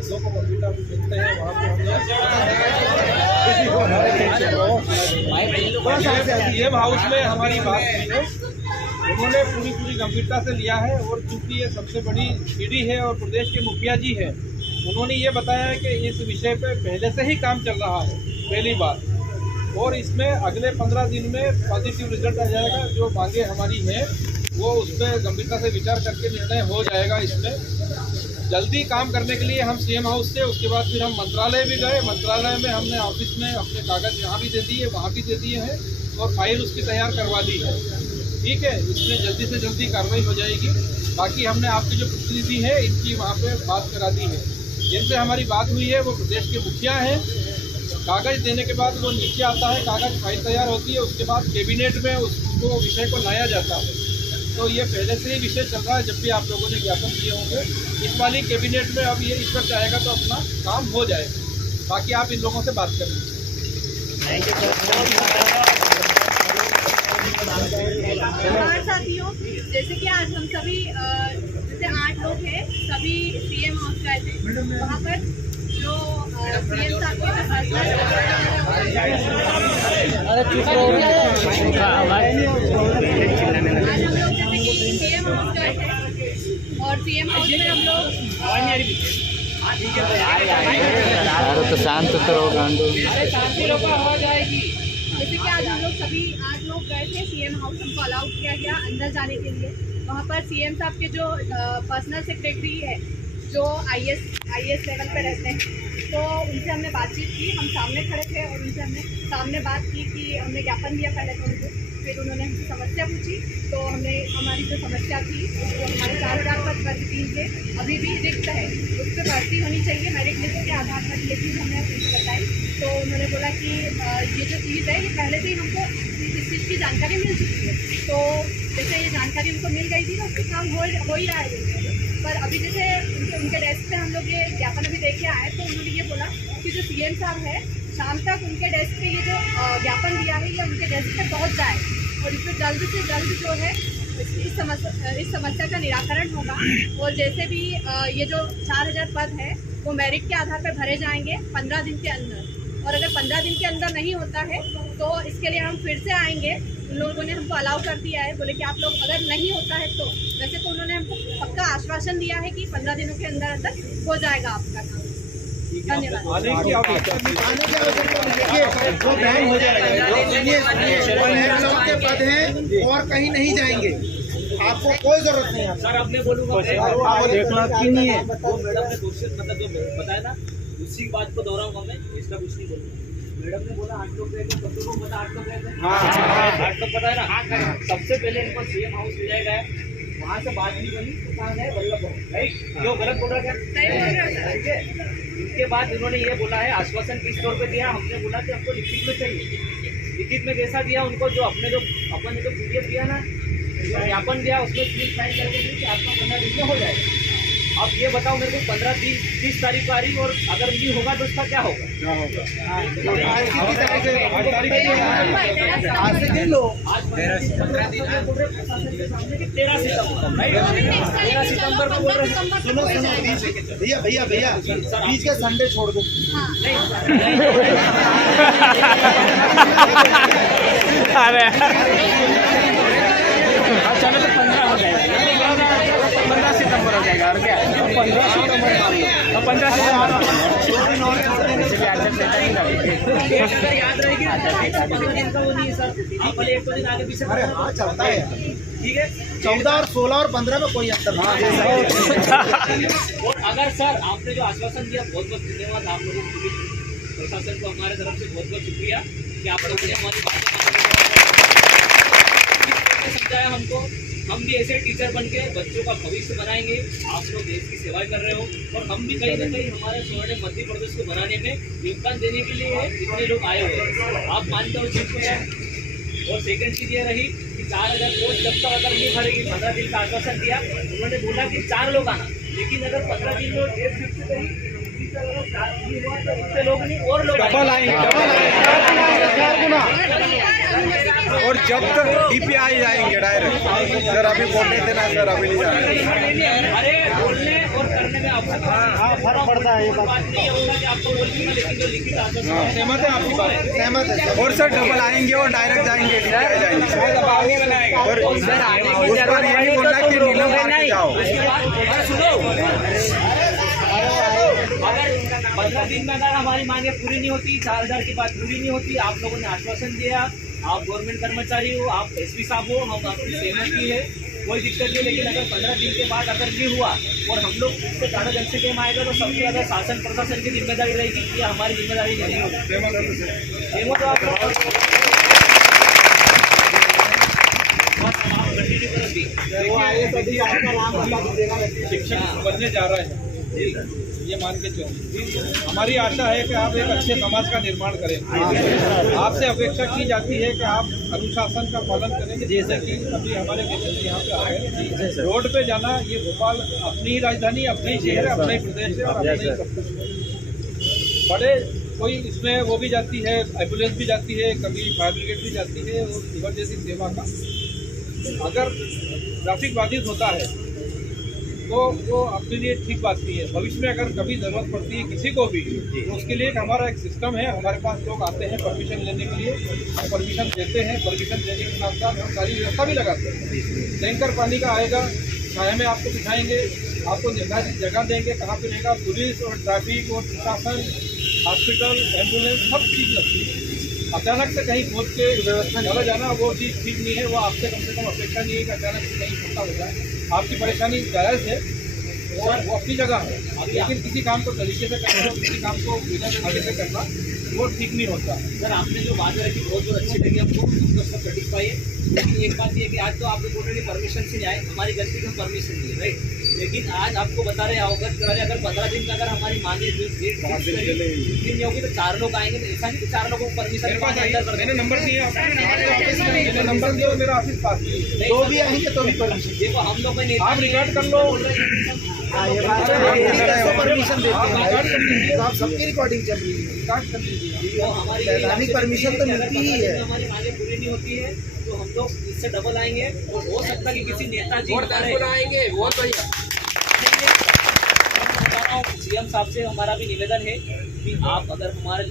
मुद्दों को कंप्यूटर में मिलते हैं वहाँ पे हमने सीएम हाउस में हमारी बात हुई है। उन्होंने पूरी गंभीरता से लिया है और चूँकि ये सबसे बड़ी पीढ़ी है और प्रदेश के मुखिया जी हैं, उन्होंने ये बताया है कि इस विषय पे पहले से ही काम चल रहा है पहली बार, और इसमें अगले 15 दिन में पॉजिटिव रिजल्ट आ जाएगा। जो मांगे हमारी हैं वो उस पर गंभीरता से विचार करके निर्णय हो जाएगा। इसमें जल्दी काम करने के लिए हम सीएम हाउस से, उसके बाद फिर हम मंत्रालय भी गए। मंत्रालय में हमने ऑफिस में अपने कागज़ यहाँ भी दे दिए, वहाँ भी दे दिए हैं और फाइल उसकी तैयार करवा दी है। ठीक है, इसमें जल्दी से जल्दी कार्रवाई हो जाएगी। बाकी हमने आपके जो प्रतिनिधि है इनकी वहाँ पे बात करा दी है, जिनसे हमारी बात हुई है वो प्रदेश के मुखिया हैं। कागज़ देने के बाद वो नीचे आता है, कागज़ फाइल तैयार होती है, उसके बाद कैबिनेट में उसको विषय को लाया जाता है। तो ये पहले से ही विषय चल रहा है, जब भी आप लोगों ने ज्ञापन दिए होंगे। इस वाली कैबिनेट में अब ये इस पर चाहेगा तो अपना काम हो जाएगा। बाकी आप इन लोगों से बात कर लीजिए। साथियों, जैसे कि आज हम सभी जैसे 8 लोग हैं, सभी सीएम हाउस गए थे। वहाँ पर जो सीएम साहब के सीएम हाउस गए थे और सीएम हाउस में हम लोग तो शांत तो हो जाएगी। जैसे कि आज हम लोग सभी 8 लोग गए थे सीएम हाउस, हमको अलाउ किया गया अंदर जाने के लिए। वहाँ पर सीएम साहब के जो पर्सनल सेक्रेटरी है, जो आईएएस लेवल पे रहते हैं, तो उनसे हमने बातचीत की। हम सामने खड़े थे और उनसे हमने सामने बात की कि हमने ज्ञापन दिया पहले तो उनको, फिर उन्होंने हमसे समस्या पूछी। तो हमने हमारी जो समस्या थी वो हमारे 4000 पद भर्ती टीम के अभी भी रिक्त है, उस पर भर्ती होनी चाहिए मेरिट लिस्ट के आधार पर। लेकिन हमने उनको बताई तो उन्होंने बोला कि ये जो चीज़ है ये पहले से ही हमको इस चीज़ की जानकारी मिल चुकी है। तो जैसे ये जानकारी उनको मिल गई थी तो उसका काम हो ही रहा है। पर अभी जैसे उनके डेस्क पे हम लोग ये ज्ञापन अभी देखे आए तो उन्होंने ये बोला कि जो सीएम साहब है शाम तक उनके डेस्क पे ये जो ज्ञापन दिया है ये उनके डेस्क पे पहुंच जाए और इस पर जल्द से जल्द जो है इस समस्या का निराकरण होगा। और जैसे भी ये जो 4000 पद है वो मेरिट के आधार पर भरे जाएंगे 15 दिन के अंदर। और अगर 15 दिन के अंदर नहीं होता है तो इसके लिए हम फिर से आएंगे। उन लोगों ने हमको अलाउ कर दिया है, बोले कि आप लोग अगर नहीं होता है तो, वैसे तो उन्होंने हमको पक्का आश्वासन दिया है कि 15 दिनों के अंदर अंदर हो जाएगा आपका काम। धन्यवाद। पद हैं और कहीं नहीं जाएंगे, आपको कोई जरूरत नहीं है। सर आपने बोलूँगा देखना कि नहीं है वो मैडम ने क्वेश्चन मतलब जो बताया ना उसी बात को दोहराऊंगा मैं, इसका कुछ नहीं बोलूँगा। मैडम ने बोला 8 लोग गए थे, सब लोगों को पता 8 लोग गए थे। 8 लोग पता है ना। सबसे पहले इनको सीएम हाउस ले जाएगा, वहाँ से बात नहीं बनी तो कहाँ गए वल्लभ भवन, राइट? जो गलत बोल रहा है ठीक है। इसके बाद इन्होंने ये बोला है आश्वासन किस तौर पे दिया, हमने बोला कि हमको लिखित में चाहिए। लिखित में कैसा दिया उनको, जो अपन ने जो PDF दिया ना, ज्ञापन दिया उसमें सील साइन करके दी कि आपका 15 दिन में हो जाएगा। अब ये बताओ मेरे को 15-30 तारीख को आ रही और अगर नहीं होगा तो उसका क्या होगा? आज से दिन लो, आज 13 सितंबर को बोल रहे हैं। सुनो भैया बीच का संडे छोड़ दो। अरे चलो तो 15 हो जाएगा, 15 सितंबर हो जाएगा। और क्या 15 सितंबर और 15 सितंबर याद रहेगी। 15 दिन का वो नहीं है सर, आप भले 1 दिन आगे पीछे चलता है ठीक है। 14 और 16 और 15 में कोई अंतर नहीं। और अगर सर आपने जो आश्वासन दिया बहुत बहुत धन्यवाद आप लोगों को, प्रशासन को हमारे तरफ से बहुत बहुत शुक्रिया कि आप लोगों ने हमारी बातें समझाया हमको। हम भी ऐसे टीचर बन के बच्चों का भविष्य बनाएंगे। आप लोग देश की सेवा कर रहे हो और हम भी कहीं ना कहीं हमारे स्वर्णिम मध्य प्रदेश को बनाने में योगदान देने के लिए इतने लोग आए हुए हैं। आप मानते हो चीज को है। और सेकंड चीज ये रही कि 4000 पोस्ट जब तक अगर नहीं भरेगी, 15 दिन का आश्वासन दिया उन्होंने बोला कि 4 लोग आना, लेकिन अगर 15 दिन में डेट फिक्स करी तो लोग नहीं और लोग डबल आएंगे। और जब तक DPI जाएंगे डायरेक्ट। सर अभी बोल रहे थे ना सर, अभी नहीं जा रहे। अरे बोलने और करने में आपको फर्क पड़ता है। ये बात नहीं होगा कि आपको बोल दूंगा, लेकिन जो लिखित आश्वासन सहमत है आपकी बात? सहमत है। और सर डबल आएंगे और डायरेक्ट जाएंगे, और उस पर ये नहीं बोलना कि नीलों मार के जाओ। अगर 15 दिन में अगर हमारी मांगे पूरी नहीं होती, 4000 की बात पूरी नहीं होती, आप लोगों ने आश्वासन दिया, आप गवर्नमेंट कर्मचारी हो, आप एसपी साहब हो, हम आपकी सहमति है, कोई दिक्कत नहीं। लेकिन अगर 15 दिन के बाद अगर नहीं हुआ और हम लोग इससे ज़्यादा जन से गेम आएगा तो सबसे ज़्यादा शासन प्रशासन की जिम्मेदारी रहेगी कि हमारी जिम्मेदारी नहीं होगी। तो आप शिक्षक बनने जा रहे हैं, ये मान के चलो। हमारी आशा है कि आप एक अच्छे समाज का निर्माण करेंगे। आपसे अपेक्षा की जाती है कि आप अनुशासन का पालन करेंगे। जैसे कि अभी हमारे मित्र यहाँ पे आए, रोड पे जाना, ये भोपाल अपनी ही राजधानी, अपने ही शहर है, अपना ही प्रदेश है और अपना ही सब कुछ। बड़े कोई इसमें वो भी जाती है, एम्बुलेंस भी जाती है, कभी फायर ब्रिगेड भी जाती है, और इमरजेंसी सेवा का अगर ट्रैफिक बाधित होता है तो वो अपने लिए ठीक बात नहीं है। भविष्य में अगर कभी ज़रूरत पड़ती है किसी को भी, तो उसके लिए हमारा एक सिस्टम है। हमारे पास लोग आते हैं परमिशन लेने के लिए, हम परमिशन देते हैं। परमिशन देने के साथ साथ हम सारी व्यवस्था भी लगाते हैं। टैंकर पानी का आएगा, छाया में आपको बिठाएंगे, आपको निर्धारित जगह देंगे, कहाँ पे रहेगा। पुलिस और ट्रैफिक और प्रशासन, हॉस्पिटल, एम्बुलेंस, सब चीज़ लगती है। अचानक से कहीं खोज के व्यवस्था चला जाना, वो चीज़ ठीक नहीं है। वो आपसे कम से कम अपेक्षा नहीं है कि अचानक से कहीं खत्म हो जाए। आपकी परेशानी जायज़ है और वो अपनी जगह है, लेकिन किसी काम को तरीके से करना, किसी काम को बिना आगे से करना, वो ठीक नहीं होता। सर आपने जो बात रखी बहुत अच्छी लगी हमको, उसका सेटिस्फाई है। लेकिन एक बात ये कि आज तो आप लोग ऑलरेडी परमिशन से नहीं आए, हमारी गलती से परमिशन नहीं है, राइट। लेकिन आज आपको बता रहे हैं, अवगत करा रहे, अगर 15 दिन का अगर हमारी मांगे डेट नहीं होगी तो 4 लोग आएंगे। तो ऐसा नहीं कि 4 लोगों को परमिशन मैंने नंबर दिया, मैंने नंबर दिया, मेरा ऑफिस पास ही है। तो भी आएंगे तो भी परमिशन, देखो हम लोग में आप रिकॉर्ड कर लो, परमिशन देते हैं, तो आप सबकी रिकॉर्डिंग चल रही है। रिकॉर्ड कर लीजिए। तो हमारी वैधानिक परमिशन तो मिलती ही है। हमारी मांगे पूरी नहीं होती है तो हम लोग इससे डबल आएंगे। और हो सकता है कि किसी नेताजी आएंगे वो तो सीएम साहब से हमारा भी निवेदन है कि आप अगर हमारे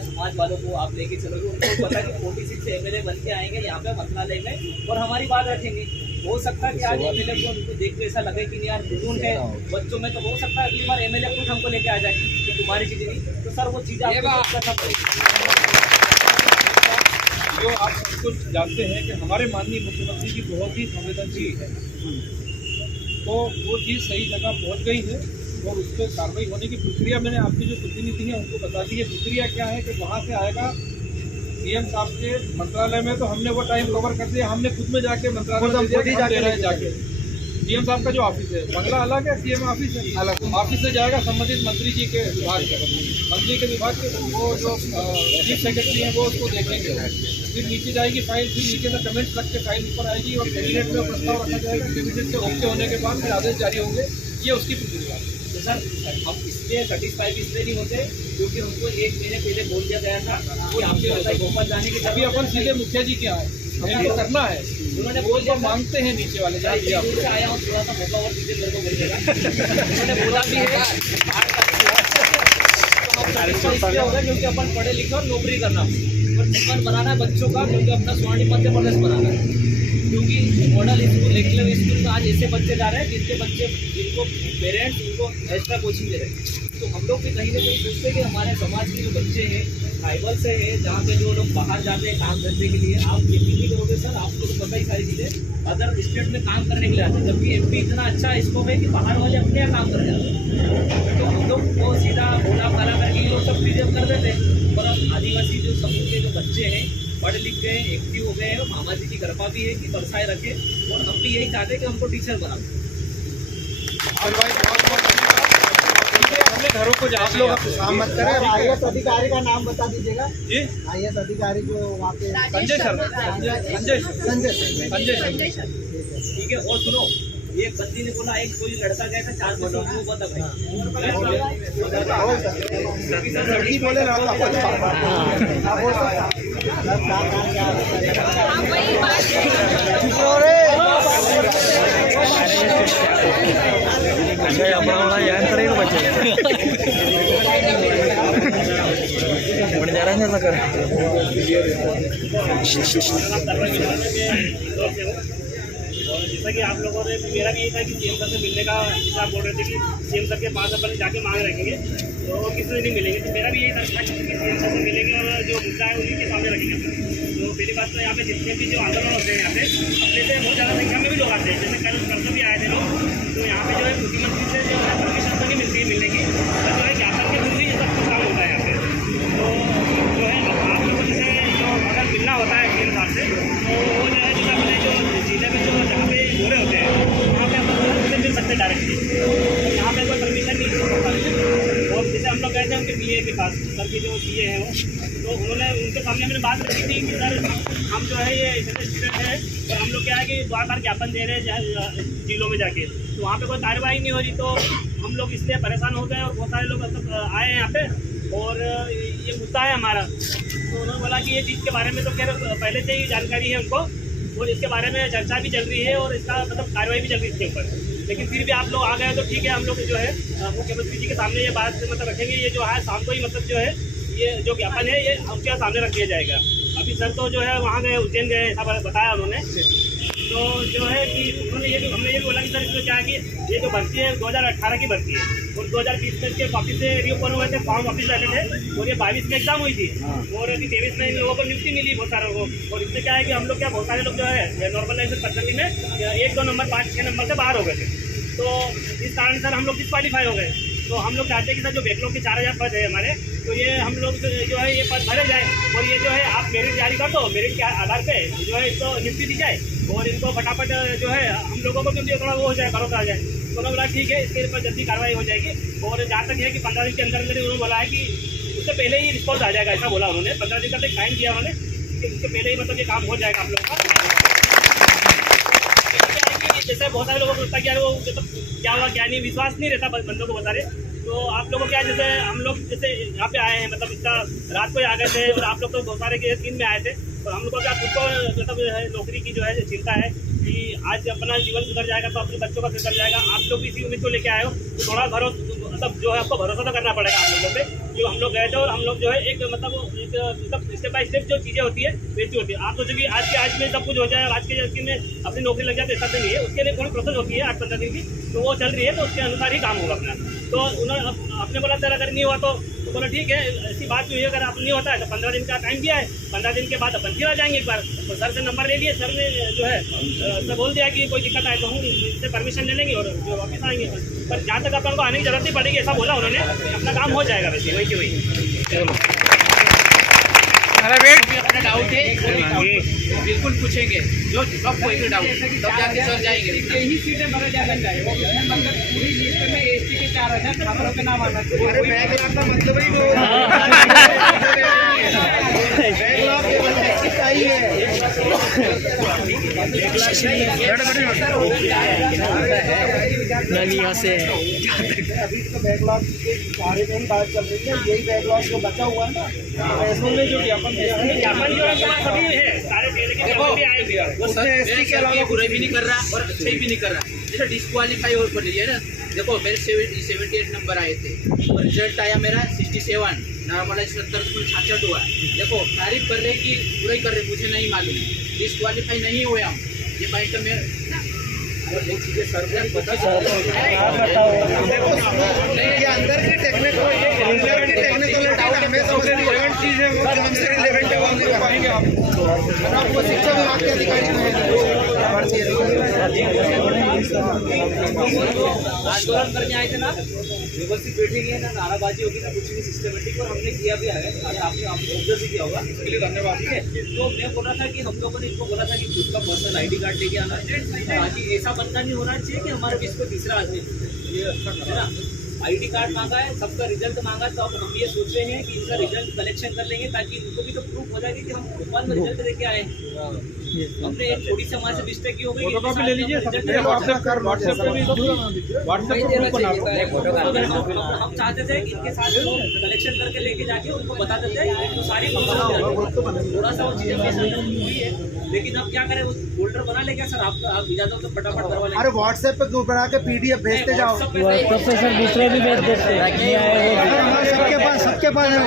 समाज वालों को आप लेके चलोगे, उनको पता कि 46 एमएलए बन के आएंगे यहाँ पे मंत्रालय में और हमारी बात रखेंगे। हो सकता है कि आज एमएलए को उनको देख के ऐसा लगे कि यार जुनून है बच्चों में, तो हो सकता है अगली बार एमएलए खुद हमको लेके आ जाए कि तुम्हारी चीज़ नहीं। तो सर वो चीज़ें आपको करना पड़ेगी। जो आप सब कुछ जानते हैं कि हमारे माननीय मुख्यमंत्री जी बहुत ही संवेदनशील है, तो वो चीज़ सही जगह पहुंच गई है और उस पर कार्रवाई होने की प्रक्रिया मैंने आपके जो प्रतिनिधि हैं उनको बता दी है। प्रक्रिया क्या है कि वहाँ से आएगा सीएम साहब के मंत्रालय में, तो हमने वो टाइम कवर कर दिया। हमने खुद में जाके मंत्रालय में जाके सीएम साहब का जो ऑफिस है, बंगला अलग है, सीएम ऑफिस है अलग। ऑफिस से जाएगा संबंधित मंत्री जी के विभाग के, मंत्री के विभाग के, वो जो चीफ सेक्रेटरी हैं वो उसको देखेंगे। फिर नीचे जाएगी फाइल, फिर नीचे से कमेंट्स रख के फाइल ऊपर आएगी और कैबिनेट में प्रस्ताव रखा जाएगा। कैबिनेट से ओके होने के बाद फिर आदेश जारी होंगे। ये उसकी प्रक्रिया है। तो सर हम इसलिए सेटिस्फाई इसलिए नहीं होते क्योंकि हमको 1 महीने पहले बोल दिया गया था कि आपके भोपाल जाने के अभी अपन सीधे मुखिया जी के आए, हमको करना है। उन्होंने बोल दिया, मांगते हैं नीचे वाले से आया हूँ, थोड़ा सा मौका और दीजिए मेरे को बोलिएगा। उन्होंने बोला भी है होगा क्योंकि अपन पढ़े लिखे और नौकरी करना और जीवन बनाना है बच्चों का, क्योंकि अपना स्वर्णिम मध्य प्रदेश बनाना है। क्योंकि मॉडल स्कूल, एकलव्य स्कूल में आज ऐसे बच्चे जा रहे हैं जिनको पेरेंट्स उनको एक्स्ट्रा कोचिंग दे रहे हैं। तो हम लोग भी कहीं ना कहीं सोचते हैं कि हमारे समाज के जो बच्चे हैं ट्राइबल से है, जहाँ पे जो लोग बाहर जाते हैं काम करने के लिए, आप यकीन नहीं करोगे सर, आपको तो पता ही सारी चीज़ें, अदर स्टेट में काम करने के लिए आते हैं, जबकि एमपी इतना अच्छा स्कोप है कि बाहर वाले अपने यहाँ काम कर जाते हैं। तो हम लोग को सीधा बोला काला करके ये लोग सब रिजर्व कर देते हैं। पर अब आदिवासी जो समूह के जो बच्चे हैं पढ़ लिख गए, एक्टिव हो गए हैं, मामा जी की कृपा भी है कि बरसाए रखे, और हम भी यही चाहते हैं कि हमको टीचर बना। अपने घरों को आप लोग काम मत करें। IAS अधिकारी का नाम बता दीजिएगा जी। IAS अधिकारी जो वहाँ पे संजय सर, संजय सर। ठीक है। और सुनो, एक बंदी ने बोला एक कोई लड़का गया था 4 बच्चों को बता भाई बोले ना आप वही बात और जैसा कि आप लोगों ने, मेरा भी यही था कि सीएम सर से मिलने का, जैसे आप बोल रहे थे कि सीएम सर के पास अपन जाके मांग रखेंगे तो किसी से नहीं मिलेंगे, तो मेरा भी यही था कि सीएम सर से मिलेंगे और जो मुद्दा है उन्हीं के सामने रखेंगे। तो पहली बात तो यहाँ पे जितने भी जो आंदोलन होते हैं यहाँ पे अपने से बहुत ज़्यादा संख्या में भी लोग आते हैं। जैसे कल परसों भी आए थे लोग, तो यहाँ पे जो है मुख्यमंत्री से जो है परमिशन तो नहीं मिलती है मिलने की, तो जो है ज्ञापन के थ्रू ही सब कुछ काम होता है यहाँ पे। तो जो है आप लोगों जैसे जो अगर मिलना होता है सीएम साहब से, तो वो जो है जैसे अपने जो जिले में जो जहाँ पे दौरे होते हैं वहाँ पे अपन उनसे मिल सकते हैं डायरेक्टली, यहाँ पे कोई परमिशन नहीं है। और जैसे हम लोग गए थे उनके PA के पास, सर के जो PA हैं वो, तो उन्होंने उनके सामने हमने बात रखी थी कि सर हम जो है ये स्टूडेंट हैं और हम लोग क्या है कि बार बार ज्ञापन दे रहे हैं जिलों में जाके, तो वहाँ पे कोई कार्रवाई नहीं हो रही, तो हम लोग इसलिए परेशान हो गए और बहुत सारे लोग मतलब आए हैं यहाँ पे और ये मुद्दा है हमारा। तो उन्होंने बोला कि ये चीज़ के बारे में तो खैर पहले से ही जानकारी है उनको और इसके बारे में चर्चा भी चल रही है और इसका मतलब कार्रवाई भी चल रही है इसके ऊपर, लेकिन फिर भी आप लोग आ गए तो ठीक है, हम लोग जो है मुख्यमंत्री जी के सामने ये बात मतलब रखेंगे। ये जो है शाम को ही मतलब जो है ये जो ज्ञापन है ये उनके सामने रख दिया जाएगा। अभी सर तो जो है वहाँ गए, उज्जैन गए, ऐसा बताया उन्होंने। तो जो है कि उन्होंने ये भी, हमने ये भी बोला कि सर इसमें क्या है कि ये जो भर्ती है 2018 की भर्ती है और 2020 में इसके वापस से रीओपन हुए थे, फॉर्म वापस डाले थे और ये 22 में एग्जाम हुई थी और अभी 23 में इन लोगों को नियुक्ति मिली बहुत सारे लोगों को। और इससे क्या है कि हम लोग क्या बहुत सारे लोग जो है नॉर्मलाइजेशन पद्धति में 1-2 नंबर 5-6 नंबर से बाहर हो गए थे, तो इस कारण सर हम लोग डिस्क्वालीफाई हो गए। तो हम लोग चाहते हैं कि सर जो बैकलॉग के 4000 पद है हमारे, तो ये हम लोग जो है ये पद भरे जाए और ये जो है आप मेरिट जारी कर दो, मेरिट के आधार पे जो है इसको नियुक्ति दी जाए और इनको फटाफट जो है हम लोगों को भी थोड़ा वो हो जाए, भरोसा आ जाए। तो उन्होंने बोला ठीक है, इसके ऊपर जल्दी कार्रवाई हो जाएगी और जहाँ तक है कि 15 दिन के अंदर अंदर उन्होंने बोला है कि उससे पहले ही रिस्पॉन्स आ जाएगा, ऐसा बोला उन्होंने। 15 दिन का तो टाइम दिया उन्होंने कि उससे पहले ही मतलब ये काम हो जाएगा आप लोगों का। जैसे बहुत सारे लोगों को लगता है कि यार वो मतलब क्या हुआ क्या नहीं, विश्वास नहीं रहता बंदों को बता रहे। तो आप लोगों को क्या, जैसे हम लोग जैसे यहाँ पे आए हैं मतलब इसका रात को ही आ गए थे और आप लोग तो बहुत सारे के दिन में आए थे, और हम लोग को क्या खुद को मतलब नौकरी की जो है चिंता है कि आज अपना जीवन सुधर जाएगा तो अपने बच्चों का सुधर जाएगा। आप लोग भी इसी उम्मीद को लेके आए हो, तो थोड़ा भरोसा मतलब जो है आपको भरोसा तो करना पड़ेगा आप लोगों पे। जो हम लोग गए थे और हम लोग जो है एक मतलब स्टेप बाय स्टेप जो चीज़ें होती है वैसी होती है। आप सोचो कि आज के आज में सब कुछ हो जाए और आज के दिन में अपनी नौकरी लग जाए तो ऐसा तो नहीं है, उसके लिए थोड़ी प्रोसेस होती है 8-15 दिन की, तो वो चल रही है, तो उसके अनुसार ही काम होगा अपना। तो उन्होंने अपने बोला सर अगर नहीं हुआ तो बोला ठीक है, ऐसी बात हुई है, अगर आप नहीं होता है तो 15 दिन का टाइम दिया है, 15 दिन के बाद अपन फिर आ जाएंगे एक बार। तो सर से नंबर ले लिए, सर ने जो है सर बोल दिया कि कोई दिक्कत आए तो हम इससे परमिशन ले लेंगे और जो वापस आएंगे, पर जहाँ तक अपन को आने की जरूरत नहीं पड़ेगी ऐसा बोला उन्होंने। अपना काम हो जाएगा वैसे वही की वही। अपना डाउट है बिल्कुल पूछेंगे, जो सब कोई भी डाउट तब जाके सर जाएंगे। यही सीटें भरा जाना चाहिए, वो मतलब पूरी लिस्ट में ST के 4000 छात्रों के नाम आना चाहिए। अरे बैकलॉग का मतलब ही वो बैकलॉग केवल टैक्सी का ही है। यहाँ से अभी तो बैकलॉग के बारे में ही बात चल रही है, यही बैकलॉग जो बचा हुआ है ना, ऐसे में जो ज्ञापन दिया है, ज्ञापन जो है सभी है, सारे पहले के ज्ञापन भी आए हुए हैं। वो सर मेरे के अलावा बुराई भी नहीं कर रहा और अच्छाई भी नहीं कर रहा। जैसे डिस्क्वालीफाई हो पड़ रही है ना, देखो मेरे 78 नंबर आए थे और रिजल्ट आया मेरा 67, नॉर्मलाइज 70 कुल 66 हुआ। देखो तारीफ कर रहे कि बुराई कर रहे, मुझे नहीं मालूम, डिस्क्वालीफाई नहीं हुए हम। ये बाइक में सर को पता ये अंदर की टेक्निकलिटी हमें समझ नहीं है, चीज़ें वो हमसे रिलेवेंट है, वो हमने बताएंगे आपको। शिक्षा विभाग के अधिकारी आंदोलन करने आए थे ना, व्यवस्थित बैठेंगे ना, नाराबाजी होगी ना, कुछ भी सिस्टमेटिक, और हमने किया भी है, आपने ऑब्जर्व भी किया होगा, इसके लिए धन्यवाद। ठीक है, तो मैं बोल रहा था कि हम लोगों ने इनको बोला था कि खुद का पर्सनल ID कार्ड लेके आना है, ताकि ऐसा बंदा नहीं होना चाहिए कि हमारे बीच कोई तीसरा आदमी है ना। ID कार्ड मांगा है, सबका रिजल्ट मांगा, तो अब हम ये सोच रहे हैं कि इनका रिजल्ट कलेक्शन कर लेंगे ताकि उनको भी तो प्रूफ हो जाएगी कि हम 1 रिजल्ट लेके आए। हमने एक थोड़ी सी हमारे से मिस्टेक हो गई। फोटोकॉपी ले लीजिए, सबसे व्हाट्सएप पर व्हाट्सएप पे भी व्हाट्सएप पर ग्रुप बना लो। हम चाहते थे कि इनके साथ कलेक्शन करके लेके जाके उनको बता देते तो सारी थोड़ा सा वो चीजें हुई है, लेकिन अब क्या करें, वो फोल्डर बना ले क्या सर, आप इजाजत तो फटाफट करवा लेंगे। अरे व्हाट्सएप पे ग्रुप बना के PDF भेजते जाओ। व्हाट्सएप पे सर दूसरे भी भेज देते हैं। सबके पास है।